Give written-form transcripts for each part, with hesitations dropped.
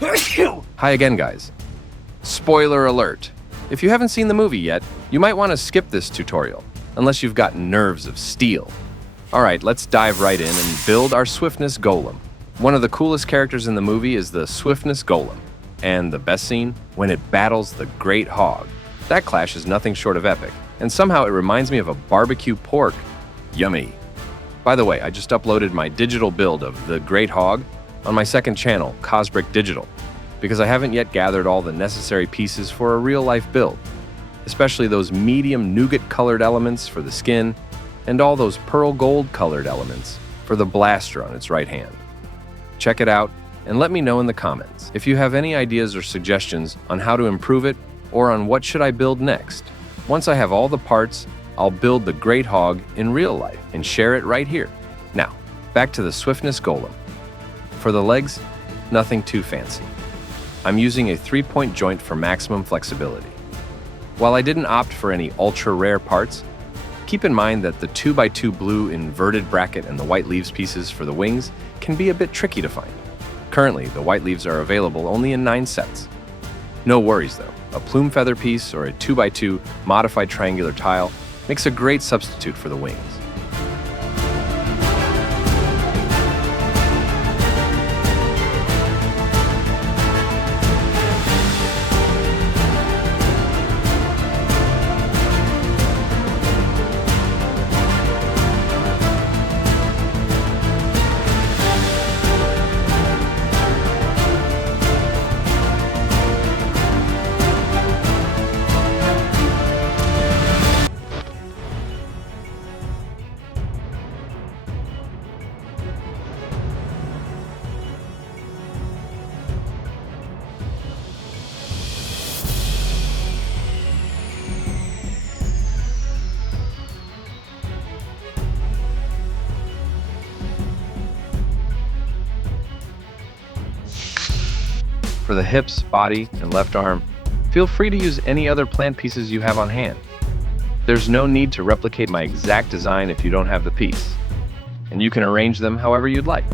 Hi again, guys. Spoiler alert. If you haven't seen the movie yet, you might want to skip this tutorial, unless you've got nerves of steel. Alright, let's dive right in and build our Swiftness Golem. One of the coolest characters in the movie is the Swiftness Golem. And the best scene? When it battles the Great Hog. That clash is nothing short of epic, and somehow it reminds me of a barbecue pork. Yummy. By the way, I just uploaded my digital build of the Great Hog on my second channel, Kosbrick Digital, because I haven't yet gathered all the necessary pieces for a real-life build, especially those medium nougat-colored elements for the skin and all those pearl gold-colored elements for the blaster on its right hand. Check it out and let me know in the comments if you have any ideas or suggestions on how to improve it or on what should I build next. Once I have all the parts, I'll build the Great Hog in real life and share it right here. Now, back to the Swiftness Golem. For the legs, nothing too fancy. I'm using a 3-point joint for maximum flexibility. While I didn't opt for any ultra-rare parts, keep in mind that the 2x2 blue inverted bracket and the white leaves pieces for the wings can be a bit tricky to find. Currently, the white leaves are available only in 9 sets. No worries though, a plume feather piece or a 2x2 modified triangular tile makes a great substitute for the wings. For the hips, body, and left arm, feel free to use any other plant pieces you have on hand. There's no need to replicate my exact design if you don't have the piece, and you can arrange them however you'd like.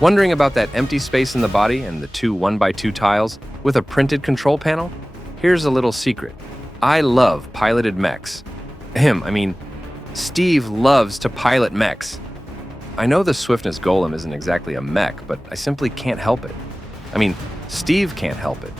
Wondering about that empty space in the body and the two 1x2 tiles with a printed control panel? Here's a little secret. I love piloted mechs. Steve loves to pilot mechs. I know the Swiftness Golem isn't exactly a mech, but I simply can't help it. Steve can't help it.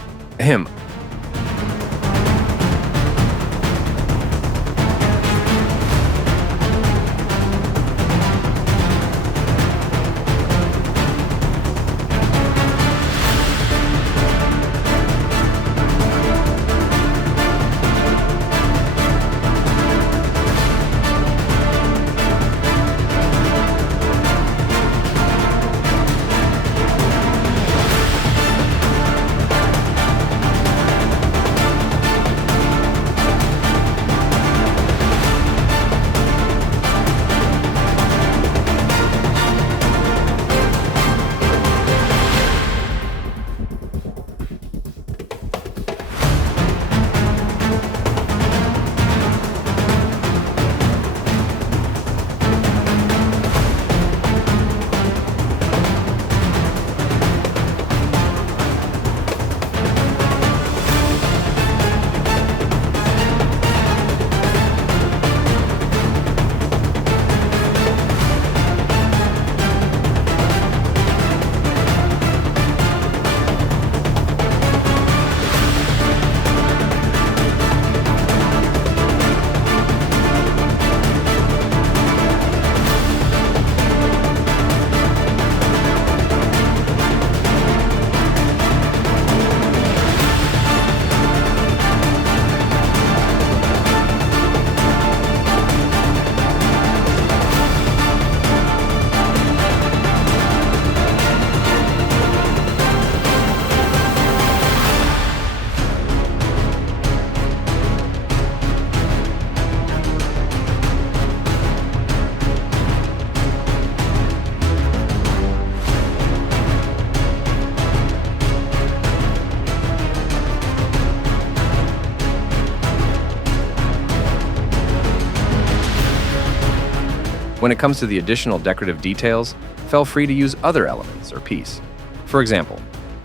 When it comes to the additional decorative details, feel free to use other elements or piece. For example,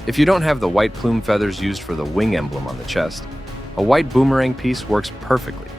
if you don't have the white plume feathers used for the wing emblem on the chest, a white boomerang piece works perfectly.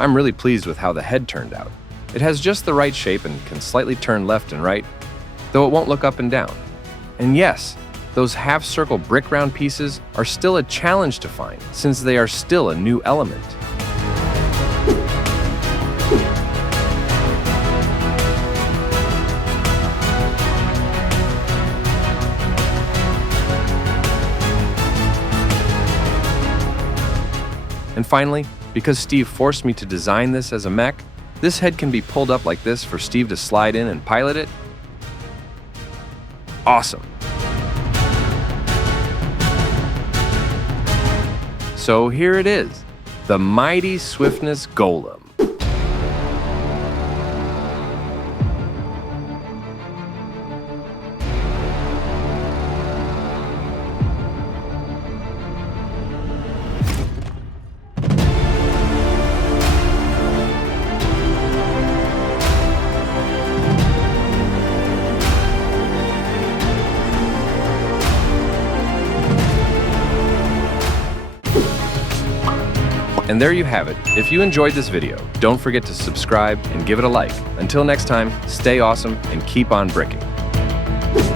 I'm really pleased with how the head turned out. It has just the right shape and can slightly turn left and right, though it won't look up and down. And yes, those half-circle brick round pieces are still a challenge to find, since they are still a new element. And finally, because Steve forced me to design this as a mech, this head can be pulled up like this for Steve to slide in and pilot it. Awesome! So here it is, the mighty Swiftness Golem. And there you have it. If you enjoyed this video, don't forget to subscribe and give it a like. Until next time, stay awesome and keep on bricking.